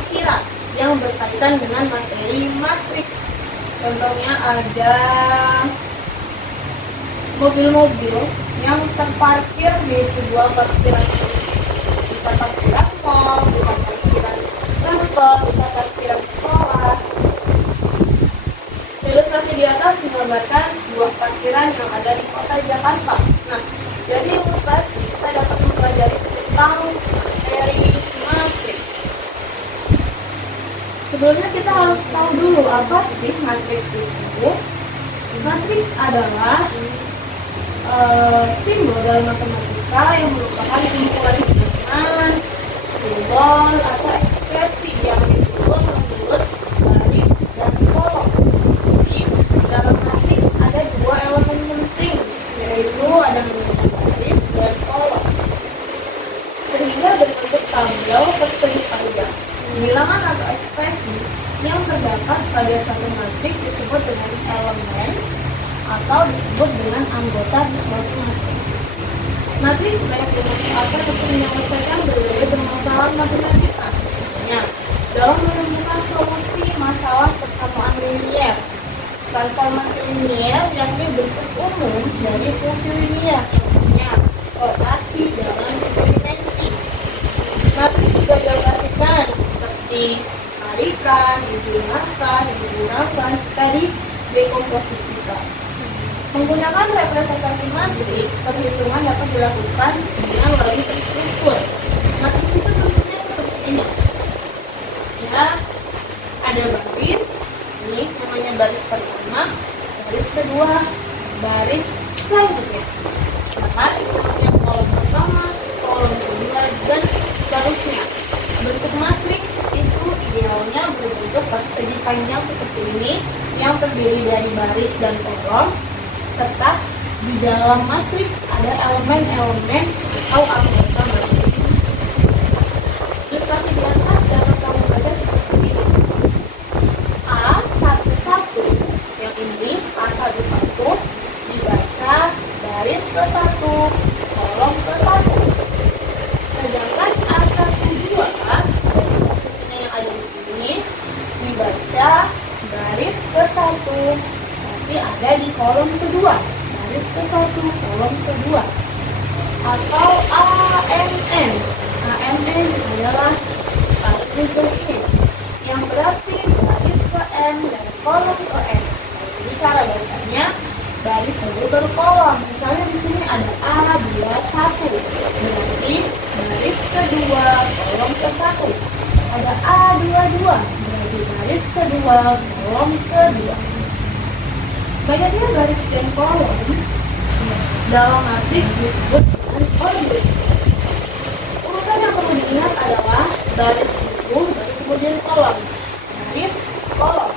parkiran yang berkaitan dengan materi matriks. Contohnya ada mobil-mobil yang terparkir di sebuah parkiran, bisa parkiran mall, bisa parkiran kantor, bisa parkiran sekolah. Ilustrasi di atas menggambarkan sebuah parkiran yang ada di kota Jakarta. Nah, dari ilustrasi kita dapat mempelajari tentang materi matriks. Sebelumnya kita harus tahu dulu apa sih matriks itu. Matriks adalah simbol dalam matematika yang merupakan kumpulan hitungan, simbol atau ekspresi yang disusun menurut baris dan kolom. Jadi dalam matriks ada dua elemen penting, yaitu ada menggunakan baris dan kolom, sehingga berbentuk tabel persegi panjang. Bilangan atau ekspresi yang terdapat pada satu matriks disebut dengan elemen atau disebut dengan anggota di suatu matriks. Matriks banyak dimanfaatkan untuk menyelesaikan berbagai permasalahan matematika. Misalnya, dalam menemukan solusi masalah persamaan linier, transformasi linier yakni bentuk umum dari fungsi linier, contohnya rotasi dalam tiga dimensi. Matriks juga dioperasikan seperti tarikan, digunakan, serta didekomposisikan. Menggunakan representasi matriks, perhitungan dapat dilakukan dengan lebih terstruktur. Matriks itu bentuknya seperti ini. Ya, ada baris, ini namanya baris pertama, baris kedua, baris selanjutnya. Dapat namanya kolom pertama, kolom kedua, dan seterusnya. Bentuk matriks itu idealnya berbentuk persegi panjang seperti ini, yang terdiri dari baris dan kolom, serta di dalam matriks ada elemen-elemen atau anggota matriks. Ilustrasi di atas dapat kamu baca seperti ini. A11 yang ini A11 dibaca baris ke-1, kolom ke-1. Sedangkan A12 posisinya yang ada di sini dibaca baris ke-1, tapi ada di kolom kedua, baris ke-1, kolom kedua. Atau AMN. AMN adalah ini, yang berarti baris ke M dan kolom ke M. Jadi cara bacanya baris dulu baru kolom. Misalnya di sini ada A21, berarti baris kedua, kolom ke-1. Ada A22, berarti baris kedua, kolom kedua. Banyaknya baris dan kolom dalam matriks disebut dengan orbit. Urutan yang perlu diingat adalah baris dulu, baru kemudian kolom. Baris, kolom.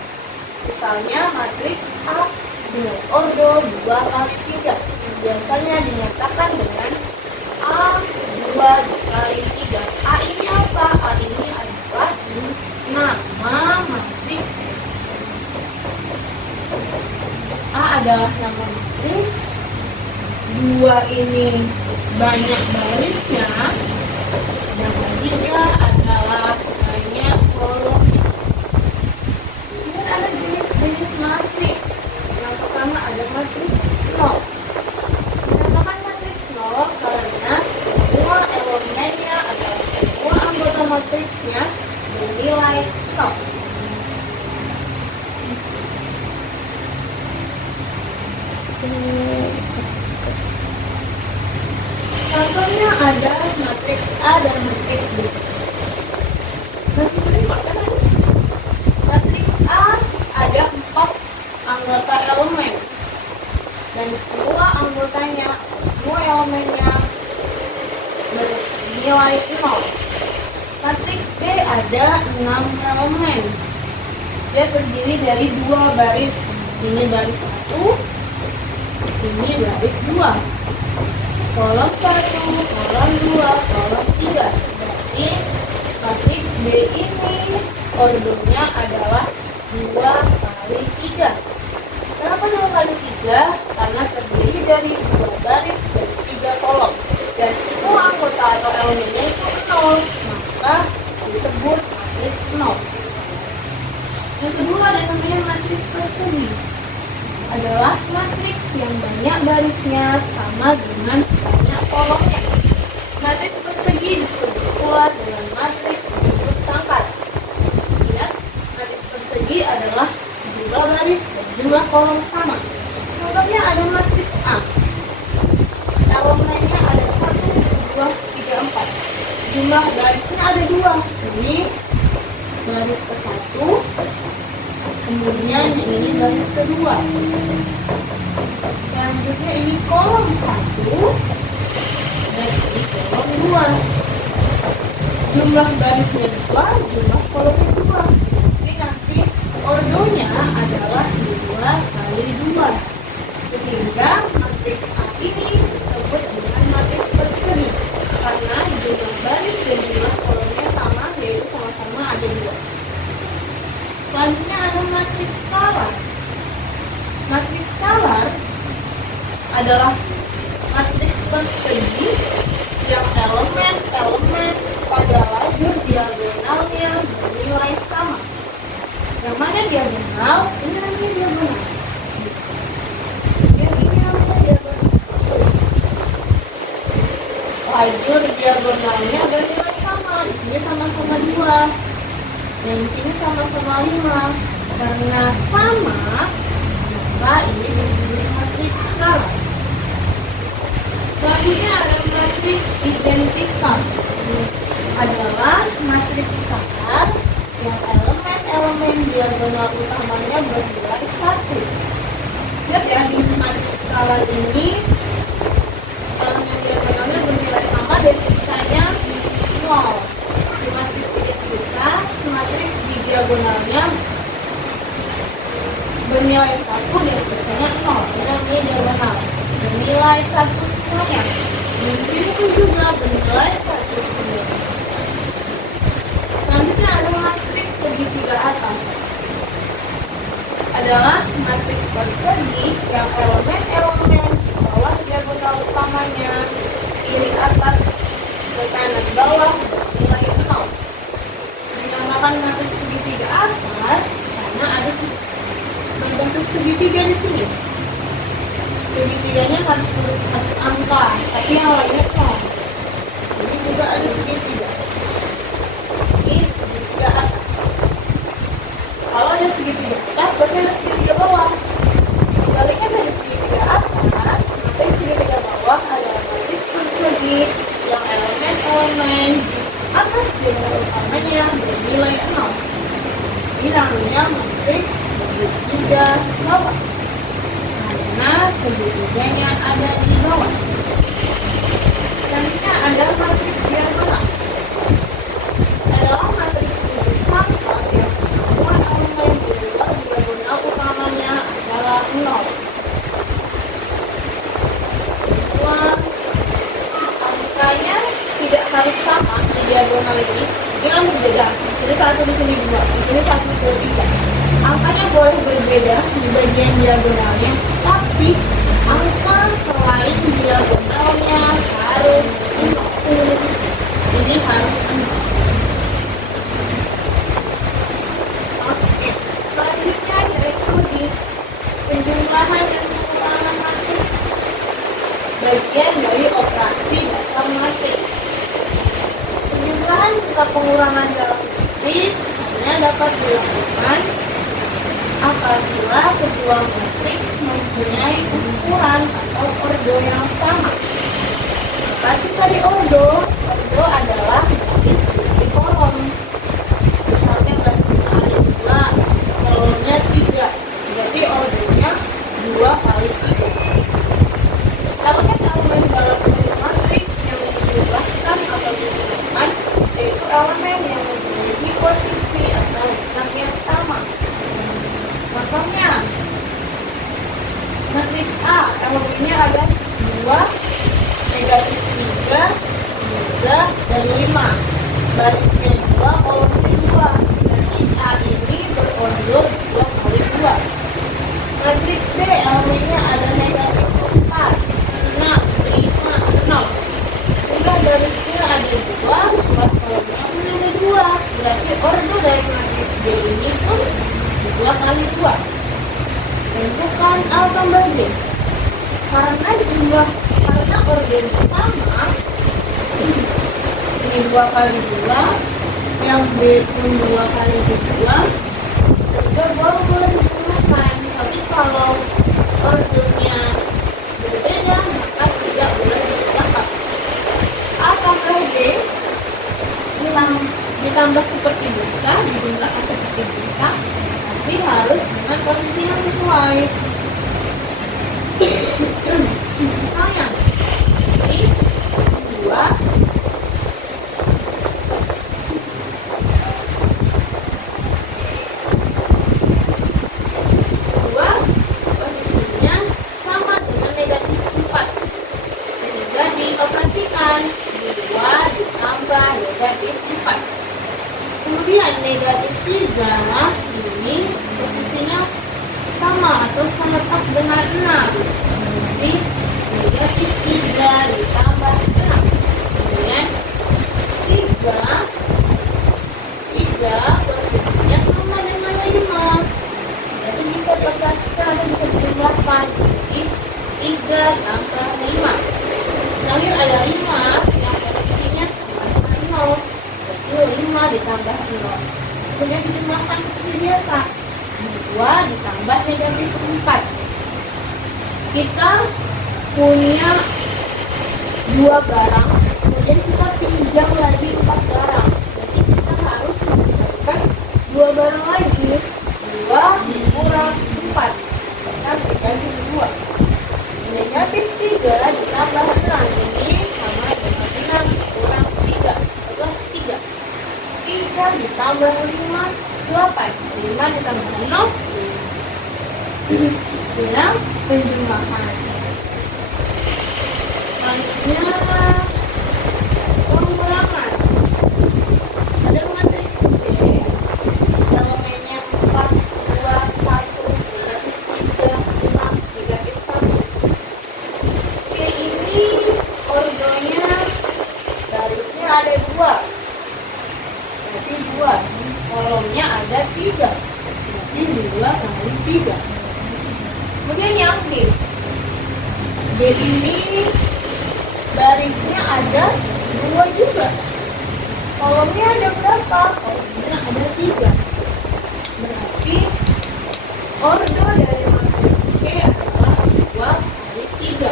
Misalnya matriks A dengan ordo 2 kali 3. Biasanya dinyatakan dengan A2 kali 3. A ini apa? A ini adalah nama matriks. A adalah nama matriks, 2 ini banyak barisnya, sedangkan 3 adalah banyak kolomnya. Kemudian ada jenis-jenis matriks. Yang pertama ada matriks 0. Dinamakan matriks 0 karena semua elemennya atau semua anggota matriksnya bernilai 0. Contohnya ada matriks A dan matriks B. Matriks A ada 4 anggota elemen dan semua anggotanya, semua elemennya bernilai 0. Matriks B ada 6 elemen. Dia terdiri dari 2 baris. Ini baris 1, ini baris 2. Kolom 1, kolom 2, kolom 3. Berarti matriks B ini ordonya adalah 2 kali 3. Kenapa 2 kali 3? Karena terdiri dari 2 baris dan 3 kolom. Dan semua anggota atau elemennya itu 0, maka disebut baris 0. Yang kedua ada namanya matriks persegi. Adalah matriks yang banyak barisnya sama dengan banyak kolomnya. Matriks persegi disebut pula dengan matriks bentuk sangkar. Lihat, matriks persegi adalah jumlah baris dan jumlah kolom sama. Contohnya ada matriks A. Elemennya ada 1, 2, 3, 4. Jumlah barisnya ada 2. Ini baris ke-1, kemudian ini baris kedua. Selanjutnya ini kolom 1 dan ini kolom 2. Jumlah barisnya 2, jumlah kolomnya 2. Ini nanti ordonya adalah 2 kali 2. Sehingga matriks A ini disebut dengan matriks persegi karena jumlah baris dan jumlah kolomnya sama, yaitu sama-sama ada 2. Selanjutnya ada matriks skalar. Matriks skalar adalah matriks persegi yang elemen pada lajur diagonalnya bernilai sama. Yang mana diagonal? Ini namanya diagonal. Yang ini namanya diagonal. Lajur diagonalnya bernilai sama. Di sini sama-sama 2. Yang di sini sama-sama 5. Karena sama, maka ini disebut matriks skalar. Selanjutnya ada matriks identitas. Adalah matriks skalar yang elemen diagonal utamanya bernilai 1. Lihat ya, di matriks skalar ini elemen diagonalnya bernilai sama dan sisanya 0. Di matriks identitas, matriks di diagonalnya bernilai 1 dan sisanya 0. Ini namanya diagonal. Bernilai 1 semuanya. Dan di sini pun juga bernilai 1 semuanya. Selanjutnya ada matriks segitiga atas. Adalah matriks persegi yang elemen di bawah diagonal utamanya kiri atas ke kanan bawah bernilai 0. Dinamakan matriks segitiga atas karena ada bentuk segitiga di sini. Segitiganya harus satu angka, tapi yang lainnya 0. Ini juga ada segitiga. Ini segitiga atas. Kalau ada segitiga atas, berarti ada segitiga bawah. Sebaliknya dari segitiga atas, maka segitiga bawah adalah matriks persegi yang elemen di atas diagonal utamanya bernilai 0. Ini namanya matriks segitiga bawah karena segitiganya ada di bawah. Selanjutnya ada matriks diagonal. Adalah matriks bentuk sangkar yang semua elemen di luar diagonal utamanya adalah 0. Angkanya tidak harus sama di diagonal ini. Ini kan berbeda. Jadi 1 di sini 2, di sini 1, 2, 3. Angkanya boleh berbeda di bagian diagonalnya, tapi angka selain diagonalnya harus 0. Ini harus 0. Oke, selanjutnya yaitu di penjumlahan dan pengurangan matriks. Bagian dari operasi dasar matriks. Penjumlahan serta pengurangan dalam matriks hanya dapat dilakukan apabila kedua matriks mempunyai ukuran atau ordo yang sama. Apa sih tadi ordo? Ordo adalah baris di kolom. Misalnya barisnya ada 2, kolomnya 3. Berarti ordonya 2 kali 3. Lakukan elemen dalam matriks yang dijumlahkan atau dikurangan, yaitu elemen yang memiliki posisi atau letak yang sama. Contohnya, matriks A, elemennya ada 2, negatif 3, 3, dan 5. Barisnya 2, kolomnya 2. Berarti A ini berordo 2 kali 2. Matriks B, elemennya ada negatif 4, 6, 5, 0. Jumlah barisnya ada 2, jumlah kolomnya pun ada 2. Berarti ordo dari matris B ini pun 2 kali 2. Tentukan A tambah B. Karena order sama, ini 2 kali 2, yang B pun 2 kali 2, juga boleh digunakan. Tapi kalau ordernya berbeda, maka tidak boleh digunakan. A tambah B ditambah seperti biasa, dijumlahkan seperti biasa, tapi harus dengan posisi yang sesuai. Misalnya, ini 2 posisinya sama dengan negatif 4, sehingga dioperasikan 2 ditambah negatif 4. Kemudian negatif 3 ini posisinya sama atau sama tak dengan 6. Jadi negatif 3 ditambah 6. Kemudian 3 posisinya sama dengan 5. Jadi bisa dioperasikan atau bisa dijumlahkan. Jadi 3 tambah 5. Lalu ada 5 yang posisinya sama dengan 0. Jadi 5 ditambah 0. Kemudian dijumlahkan seperti biasa. 2 ditambah negatif 4. Kita punya 2 barang, kemudian kita pinjam lagi 4 barang. Jadi kita harus menggunakan 2 barang lagi. 2 dikurang 4. Kita bagi 2. Negatif 3 ditambah 6. Ini sama dengan 6 kurang 3. Atau 3. 3 ditambah 5, 8. 5 ditambah 0, 5. Dengan penjumlahan. Selanjutnya, pengulangan. Pada matriks B, elemennya 4, 2, 1, negatif 3, 6, negatif 1. C ini ordonya garisnya ada 2. Berarti 2. Kolomnya ada 3. Berarti 2 kali 3. Kemudian yang D. D ini barisnya ada 2 juga. Kolomnya ada berapa? Kolomnya ada 3. Berarti ordo dari matriks C adalah 2 kali 3.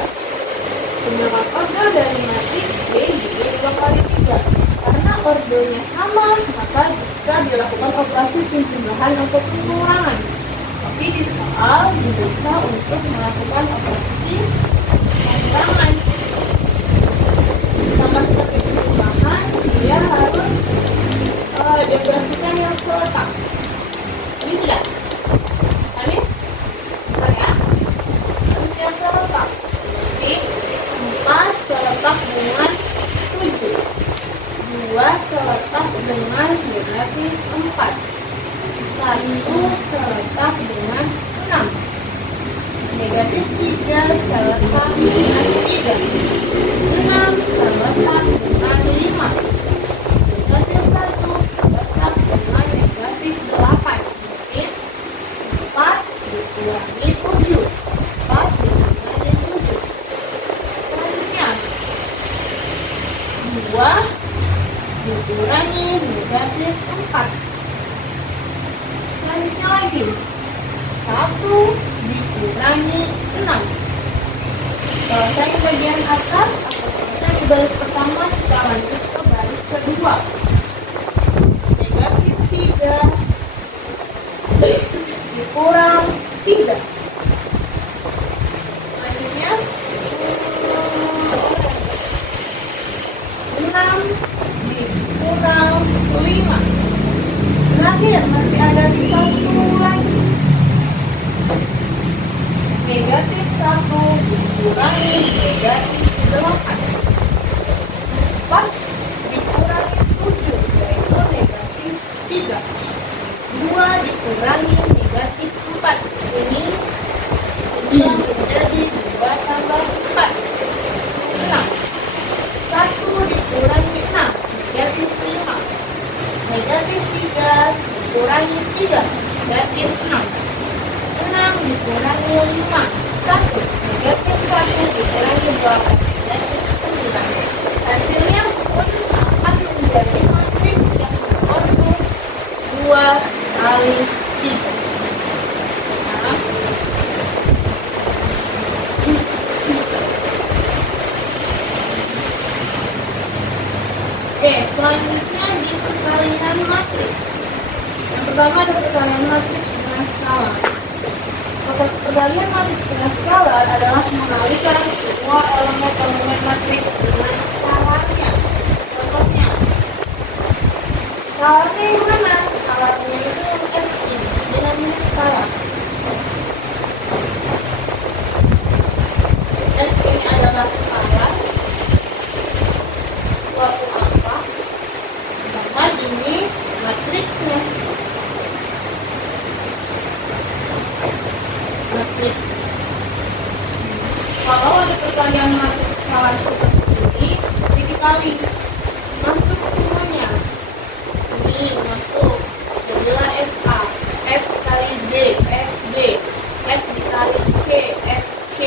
Sedangkan ordo dari matriks D juga 2 kali 3. Karena ordonya sama, maka bisa dilakukan operasi penjumlahan atau pengurangan. Tapi di soal diminta untuk melakukan operasi pengurangan. Sama seperti penjumlahan, dia harus dioperasikan yang seletak. Ini sudah. Tadi? Bentar ya. Harus yang seletak. Jadi 4 seletak dengan 7. 2 seletak dengan negatif 4. 1 seletak dengan 6. Negatif 3 seletak dengan 3. 6 seletak dengan 5. Negatif 1 seletak dengan negatif 8. Jadi 4 dikurangi 7. 4 dikurangi 7. Selanjutnya 2 dikurangi negatif 4. Selanjutnya lagi 1 dikurangi 6. Selesai bagian atas atau selesai di baris pertama, kita lanjut ke baris kedua. Negatif 3 dikurang 3. Selanjutnya 6 dikurang 5. Terakhir masih ada 1 lagi. Negatif 1 dikurangi negatif 8. 4 dikurangi 7, yaitu negatif 3. 2 dikurangi negatif 4. Ini bisa menjadi 2 tambah 4. 6. 1 dikurangi 6, negatif 5. Negatif 3 3 dikurangi 3 negatif 6. 6 dikurangi 5 1 negatif 1 dikurangi 2 negatif 9. Hasilnya pun akan menjadi matriks yang berorder 2 kali 3. Nah, oke, selanjutnya di perkalian matriks. Yang pertama ada perkalian matriks dengan skalar. Perkalian matriks dengan skalar adalah mengalihkan semua elemen matriks dengan skalarnya. Contohnya, skalarnya yang mana? Skalarnya itu yang S ini, dinamika skalar. S ini adalah skalar suatu angka, sedangkan ini matriksnya. Matriks. Kalau ada perkalian matriks skalar seperti ini, dikali masuk semuanya. Ini masuk, jadilah SA, S dikali D, SD, S dikali C, SC,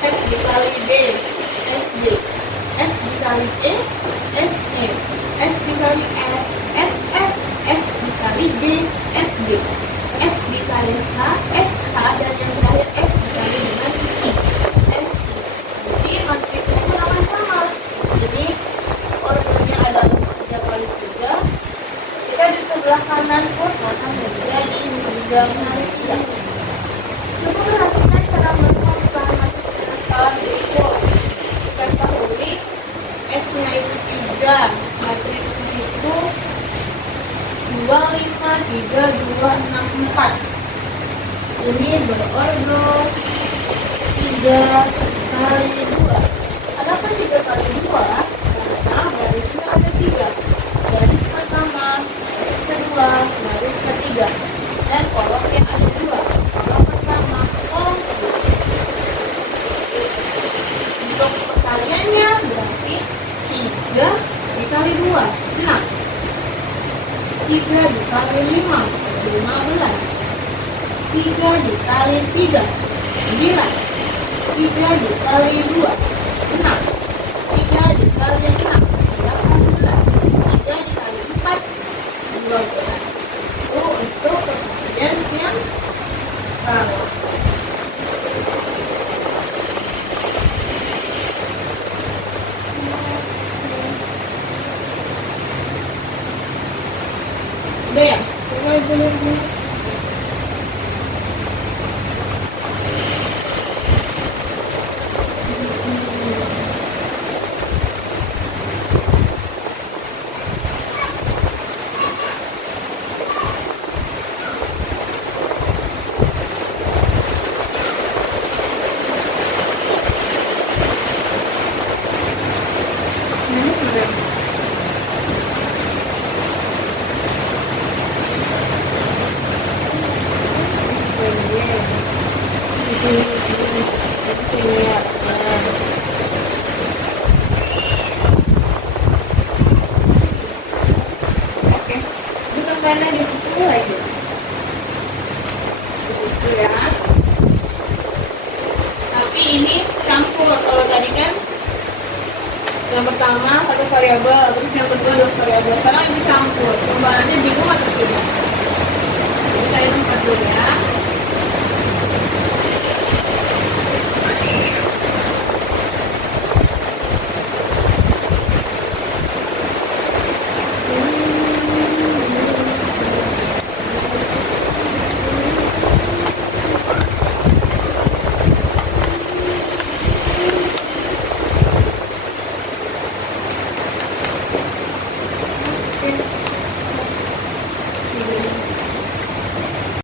S dikali D, SD, S dikali E, SE, S dikali F, SF, S dikali D, SD, S dikali H, SH, dan yang terakhir S dikali dengan I, SI. Jadi matriksnya itu sama-sama. Jadi ordernya adalah 3 kali 3. Kita di sebelah kanan pun akan menjadi 3 kali 3. Coba perhatikan cara melihat perkalian matriks dengan skalar berikut. Kita ketahui S-nya itu 3, matriksnya itu 2, 5, 3, 2, 6, 4. Ini berorder 3 kali 2. Kenapa 3 kali 2? Karena garisnya ada 3. Garis pertama, garis kedua, garis ketiga. Dan kolomnya ada 2. Kolom pertama, kolom kedua. Untuk perkaliannya berarti 3 dikali 2, 6. 3 dikali 5, 15. 3 dikali 3, 9. 3 dikali 2, 6. 3 dikali 6, 18. 3 dikali 4, 12. Itu untuk perkalian yang skalar. Udah ya? Coba dulu. Oke, bukan di situ lagi. Di situ ya. Tapi ini campur. Kalau tadi kan yang pertama satu variabel, terus yang kedua dua variabel. Sekarang ini campur. Coba